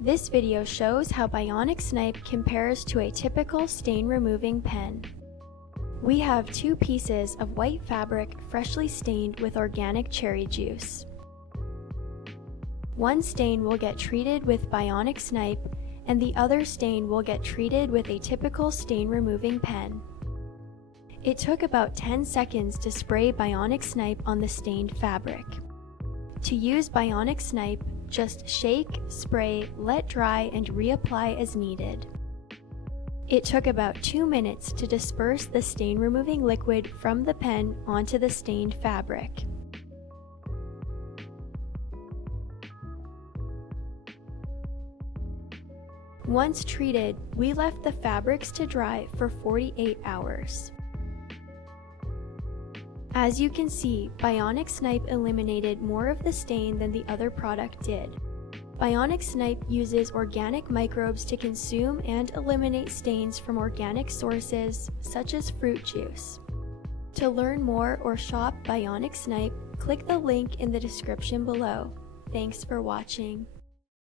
This video shows how Bio-Nic Snipe compares to a typical stain removing pen. We have 2 pieces of white fabric freshly stained with organic cherry juice. One stain will get treated with Bio-Nic Snipe and the other stain will get treated with a typical stain removing pen. It took about 10 seconds to spray Bio-Nic Snipe on the stained fabric. To use Bio-Nic Snipe, just shake, spray, let dry, and reapply as needed. It took about 2 minutes to disperse the stain removing liquid from the pen onto the stained fabric. Once treated, we left the fabrics to dry for 48 hours. As you can see, Bio-Nic Snipe eliminated more of the stain than the other product did. Bio-Nic Snipe uses organic microbes to consume and eliminate stains from organic sources, such as fruit juice. To learn more or shop Bio-Nic Snipe, click the link in the description below. Thanks for watching.